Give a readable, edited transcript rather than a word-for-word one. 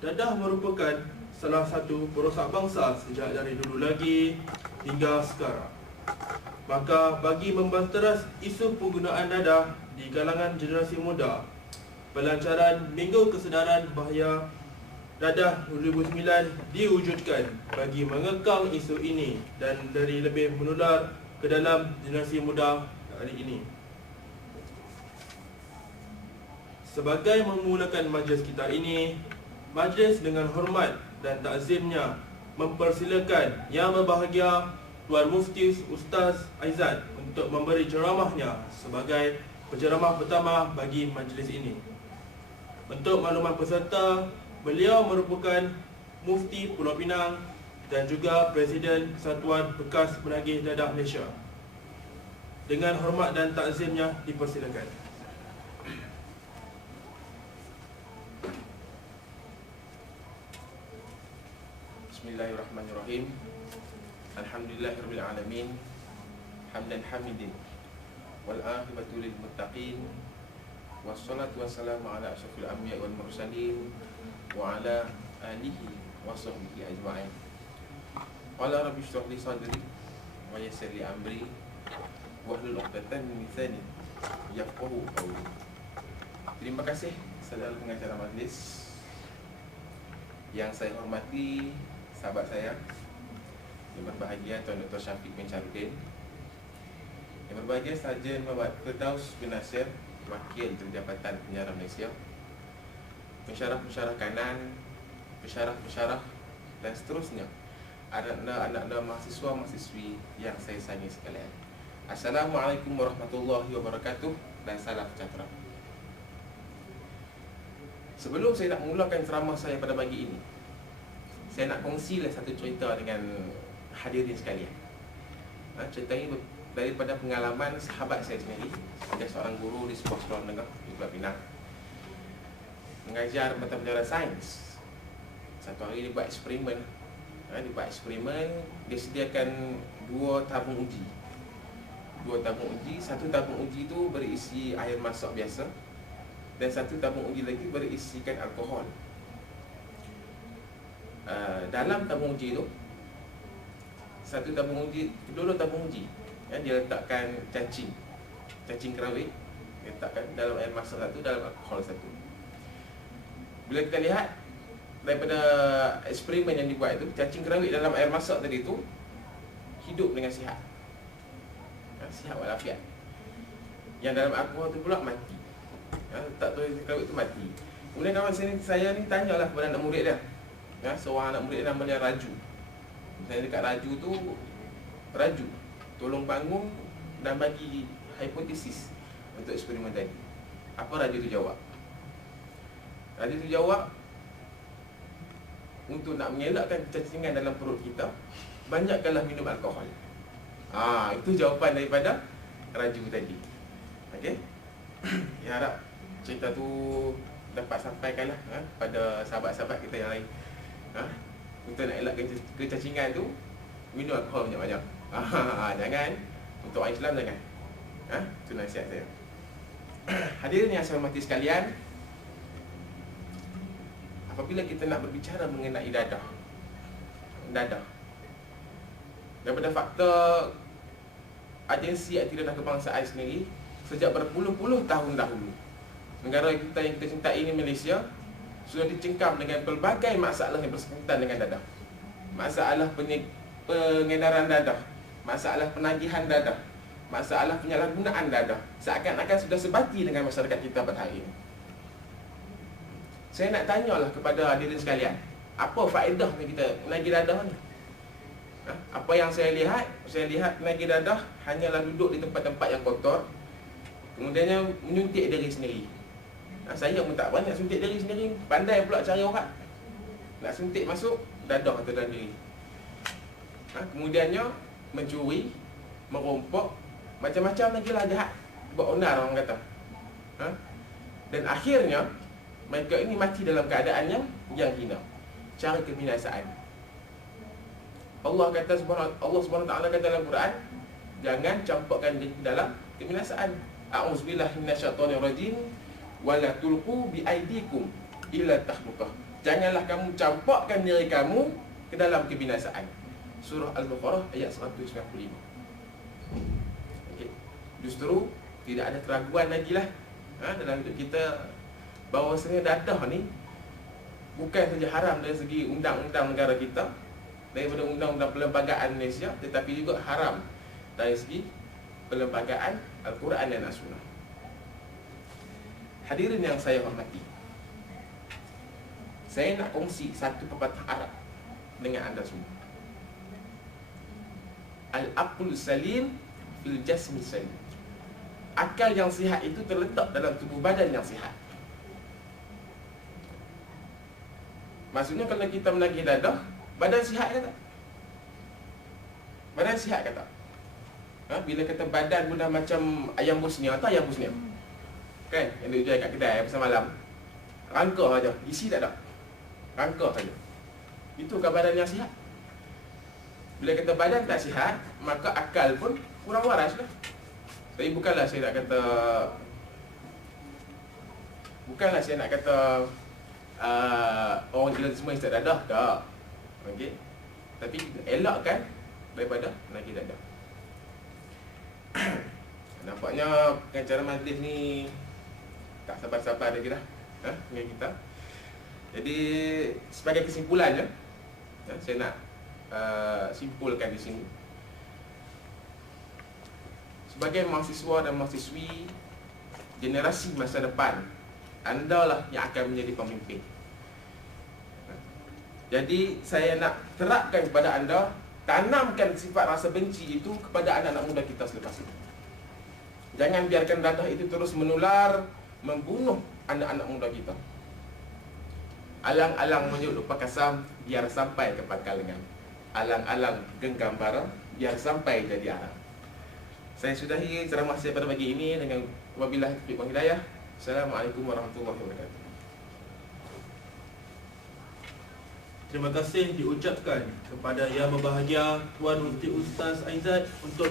Dadah merupakan salah satu perosak bangsa sejak dari dulu lagi hingga sekarang. Maka bagi membanteras isu penggunaan dadah di kalangan generasi muda, pelancaran Minggu Kesedaran Bahaya Dadah 2009 diwujudkan bagi mengekang isu ini dan dari lebih menular ke dalam generasi muda hari ini. Sebagai memulakan majlis kita ini, majlis dengan hormat dan takzimnya mempersilakan Yang Berbahagia Tuan Mufti Ustaz Aizat untuk memberi ceramahnya sebagai penceramah pertama bagi majlis ini. Untuk makluman peserta, beliau merupakan Mufti Pulau Pinang dan juga Presiden Kesatuan Bekas Penagih Dadah Malaysia. Dengan hormat dan takzimnya dipersilakan. Bismillahirrahmanirrahim. Alhamdulillahirabbil alamin. Hamdan hamidin. Wal aqibatu lil muttaqin. Wassalatu wassalamu ala asyrafil anbiya'i wal mursalin wa ala alihi wa sahbihi ajma'in. Qala rabbi shrah li sadri wa yassir li amri wahlul 'uqdatam min lisani yafqahu qawli. Terima kasih saudara pengacara majlis yang saya hormati, sahabat saya yang berbahagia Tuan Dr. Syafiq bin Syarudin, yang berbahagia Sarjan Muhammad Firdaus bin Nasir, Wakil Jabatan Penjara Malaysia, pensyarah-pensyarah kanan, pensyarah-pensyarah dan seterusnya, anak-anak mahasiswa-mahasiswi yang saya sayangi sekalian. Assalamualaikum warahmatullahi wabarakatuh dan salam sejahtera. Sebelum saya nak memulakan ceramah saya pada pagi ini, saya nak kongsilah satu cerita dengan hadirin sekalian. Cerita ini daripada pengalaman sahabat saya sendiri. Dia seorang guru di sebuah sekolah menengah di Pulau Pinang, mengajar mata pelajaran sains. Satu hari dia buat eksperimen. Dia sediakan dua tabung uji. Satu tabung uji itu berisi air masak biasa, dan satu tabung uji lagi berisikan alkohol. Dalam tabung uji itu, kedua tabung uji, dia letakkan cacing kerawit, dia letakkan dalam air masak satu, dalam alkohol satu. Bila kita lihat daripada eksperimen yang dibuat itu, cacing kerawit dalam air masak tadi itu hidup dengan sihat, sihat walafiat. Yang dalam alkohol itu pula mati. Tak tahu kerawit itu mati. Kemudian kawan saya ni tanyalah kepada anak murid dia. Seorang anak murid namanya Raju. Saya dekat Raju tu, Raju, tolong bangun dan bagi hipotesis untuk eksperimen tadi. Apa Raju tu jawab? Raju tu jawab, untuk nak mengelakkan cacingan dalam perut kita, banyakkanlah minum alkohol. Itu jawapan daripada Raju tadi. Okey. Ya, harap cerita tu dapat sampaikanlah pada sahabat-sahabat kita yang lain. Untuk nak elakkan kecacingan tu, minum alkohol banyak-banyak. Jangan. Untuk orang Islam jangan. Itu nasihat saya. Hadirin yang saya hormati sekalian, apabila kita nak berbicara mengenai dadah, daripada fakta agensi aktivitas kebangsaan sendiri, sejak berpuluh-puluh tahun dahulu, negara kita yang kita cintai ini, Malaysia, sudah dicengkam dengan pelbagai masalah yang bersangkutan dengan dadah. Masalah pengedaran dadah, masalah penagihan dadah, masalah penyalahgunaan dadah, seakan-akan sudah sebati dengan masyarakat kita pada hari ini. Saya nak tanyalah kepada hadirin sekalian, apa faedahnya kita menagih dadah ni? Apa yang saya lihat menagih dadah hanyalah duduk di tempat-tempat yang kotor, kemudiannya menyuntik diri sendiri. Saya pun tak banyak suntik diri sendiri, pandai pula cari orang nak suntik masuk dadah atau dalam diri. Kemudiannya mencuri, merompok, macam-macam lagi lah jahat, buat onar orang kata. Dan akhirnya mereka ini mati dalam keadaan yang hina. Cara kebinasaan. Allah Subhanahu Wa Taala kata dalam Quran, jangan campurkan diri dalam kebinasaan. A'udzubillahi minasyaitonir rajim. Wala tulqu biaidikum ila tahlukah. janganlah kamu campakkan diri kamu ke dalam kebinasaan. Surah Al-Baqarah ayat 195. Okey. Justru tidak ada keraguan lagi lah dalam hidup kita bahawasanya dadah ni bukan saja haram dari segi undang-undang negara kita, daripada undang-undang perlembagaan Malaysia, tetapi juga haram dari segi perlembagaan Al-Quran dan As-Sunnah. Hadirin yang saya hormati, saya nak kongsi satu pepatah Arab dengan anda semua. Al-aqlu salim fil jasmi salim. Akal yang sihat itu terletak dalam tubuh badan yang sihat. Maksudnya kalau kita menagih dadah, badan sihat ke tak? Badan sihat ke tak? Bila kata badan pun dah macam ayam Bosnia, atau ayam Bosnia kan, yang dia jual kat kedai pasal malam, rangka saja, isi tak ada, rangka saja. Itu kan badan yang sihat. Bila kata badan tak sihat, maka akal pun kurang waras lah. Tapi bukanlah saya nak kata orang gila semua istirahat dadah, tak. Okey. Tapi kita elakkan daripada nagih dadah. Nampaknya pengacara majlis ni tak sabar-sabar lagi dah dengan kita. Jadi sebagai kesimpulannya, saya nak simpulkan di sini. Sebagai mahasiswa dan mahasiswi generasi masa depan, anda lah yang akan menjadi pemimpin. Jadi saya nak terapkan kepada anda, tanamkan sifat rasa benci itu kepada anak-anak muda kita selepas ini. Jangan biarkan dadah itu terus menular, membunuh anak-anak muda kita. Alang-alang menyut lupa kasam, biar sampai ke pangkal lengan. Alang-alang genggam bara, biar sampai jadi arang. Saya sudahi ceramah saya pada pagi ini dengan wabillahi taufiq wal hidayah. Assalamualaikum warahmatullahi wabarakatuh. Terima kasih diucapkan kepada Yang Berbahagia Tuan Mufti Ustaz Aizat untuk